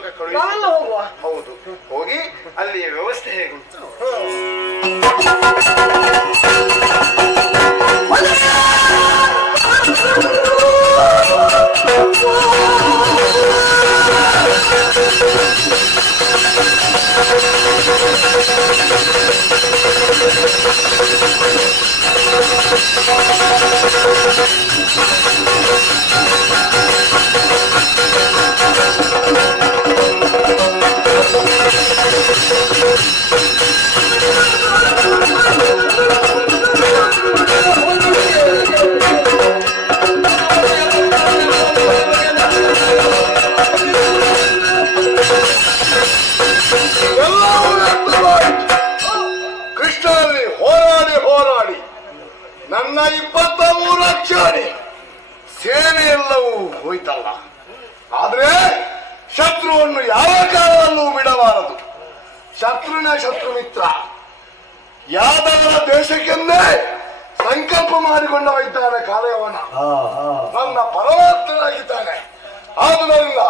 ಲೋಕ ಕಳುಹಿಸಿ ಹೌದು. ಹೋಗಿ ಅಲ್ಲಿ ವ್ಯವಸ್ಥೆ ಹೇಗುಂಟು? ಹೋಯ್ತಲ್ಲ. ಆದ್ರೆ ಶತ್ರುವನ್ನು ಯಾವ ಕಾಲದಲ್ಲೂ ಬಿಡಬಾರದು. ಶತ್ರುನ ಶತ್ರು ಮಿತ್ರ. ಯಾದವರ ದೇಶಕ್ಕೆಂದೇ ಸಂಕಲ್ಪ ಮಾಡಿಕೊಂಡವ ಇದ್ದಾನೆ ಕಾಲಯವನ. ನನ್ನ ಪರಮಾತ್ಮನಾಗಿದ್ದಾನೆ ಆದುದರಿಂದ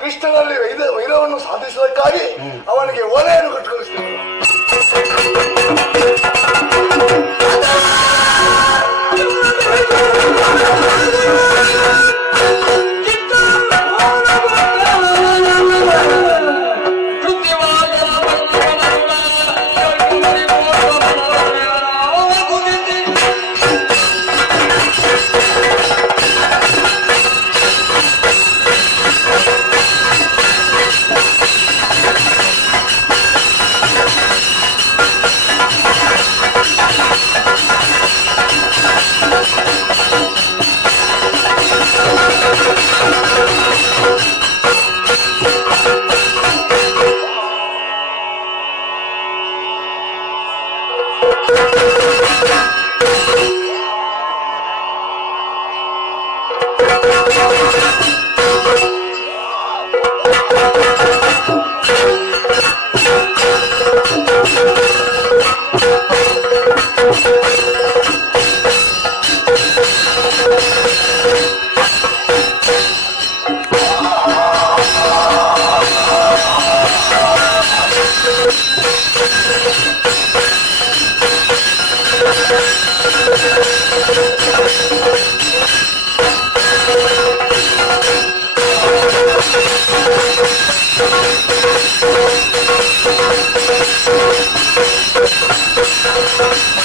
ಕೃಷ್ಣನಲ್ಲಿ ವೈದ ವೈರವನ್ನು ಸಾಧಿಸುವುದಕ್ಕಾಗಿ ಅವನಿಗೆ ಓಲೆಯನ್ನು Thank you.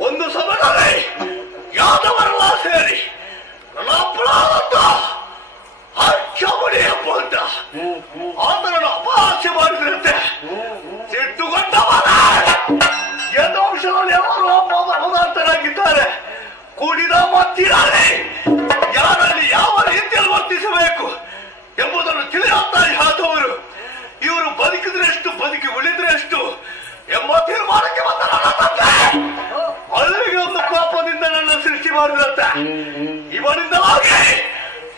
ಒಂದು ಸಮರವೇ ಯಾದವರೆಲ್ಲ ಸೇರಿ ನನ್ನ ಅಪರಾಧ ಹರ್ಷಮಣಿ ಅಂತ ಆತನನ್ನು ಅಪಹಾಸ್ಯ ಮಾಡಿದ್ರಂತೆ ಸಿಟ್ಟುಗೊಂಡವನ ಎದೋಂಶದಲ್ಲಿ ಅವರು ಒಬ್ಬ ಮಹದಾಂತರಾಗಿದ್ದಾರೆ ಕೂಡಿದ ಮತ್ತಿದ್ದಾರೆ ಇವನಿಂದ ಇವನಿಂದ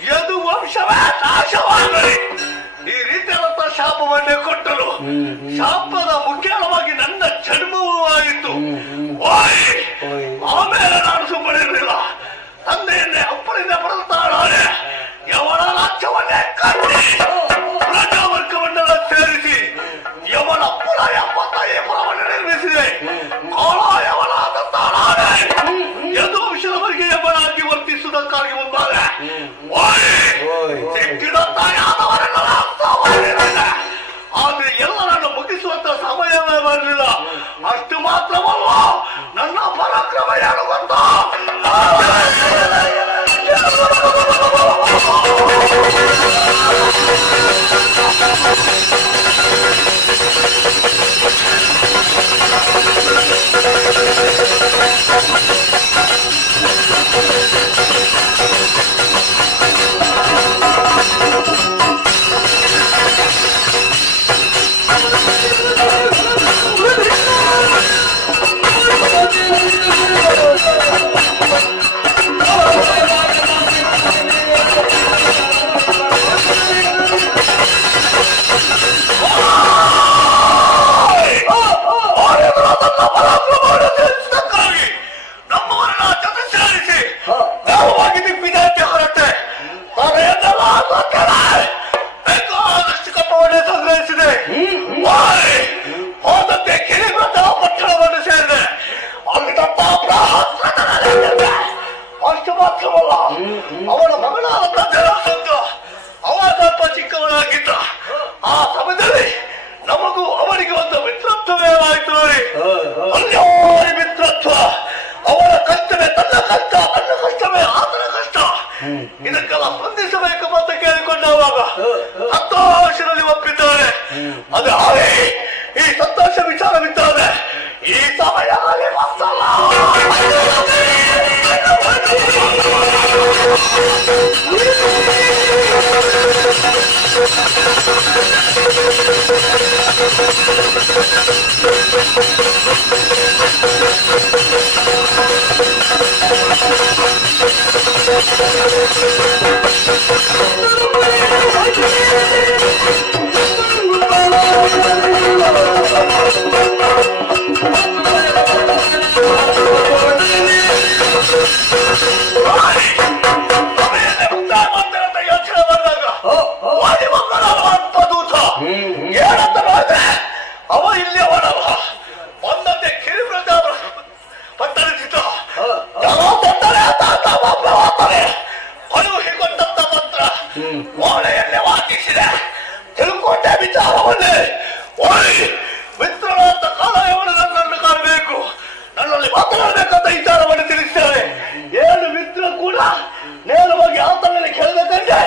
ಯದು ವಂಶವೇ ನಾಶವಾಗಲಿ. ಈ ರೀತಿಯಾದಂತಹ ಶಾಪವನ್ನೇ ಕೊಟ್ಟರು. ಶಾಪದ ಮುಖ್ಯವಾಗಿ ನನ್ನ ಜನ್ಮವೂ ಆಯಿತು. ಆಮೇಲೆ ನಾನು ಸುಮ್ಮನಿರಲಿಲ್ಲ. ತಂದೆಯನ್ನೇ ಅಪ್ಪನಿಂದ ಬರುತ್ತಾಳೆ. ಇದಕ್ಕೆಲ್ಲ ಸ್ಪಂದಿಸಬೇಕು ಅಂತ ಕೇಳಿಕೊಂಡಾಗ ಸಂತೋಷದಲ್ಲಿ ಒಪ್ಪಿದ್ದಾರೆ. ಅದೇ ಈ ಸಂತೋಷ ವಿಚಾರವಿದ್ದಾರೆ ಈ ಸಮಯ ಓಳೆಯಲ್ಲಿ ವಾಚಿಸಿದೆ ತಿಳ್ಕೊಂಡೆ ವಿಚಾರವನ್ನೇ. ಓಡಿ, ಮಿತ್ರನಾದ ಕಾಲ ಇವನು ನನ್ನನ್ನು ಕಾಣಬೇಕು. ನನ್ನಲ್ಲಿ ಮಾತನಾಡಬೇಕಂತ ವಿಚಾರವನ್ನು ತಿಳಿಸಿದ್ದಾರೆ ಏನು ಮಿತ್ರ ಕೂಡ ನೇರವಾಗಿ ಆತನಲ್ಲಿ ಕೇಳಬೇಕಂದ್ರೆ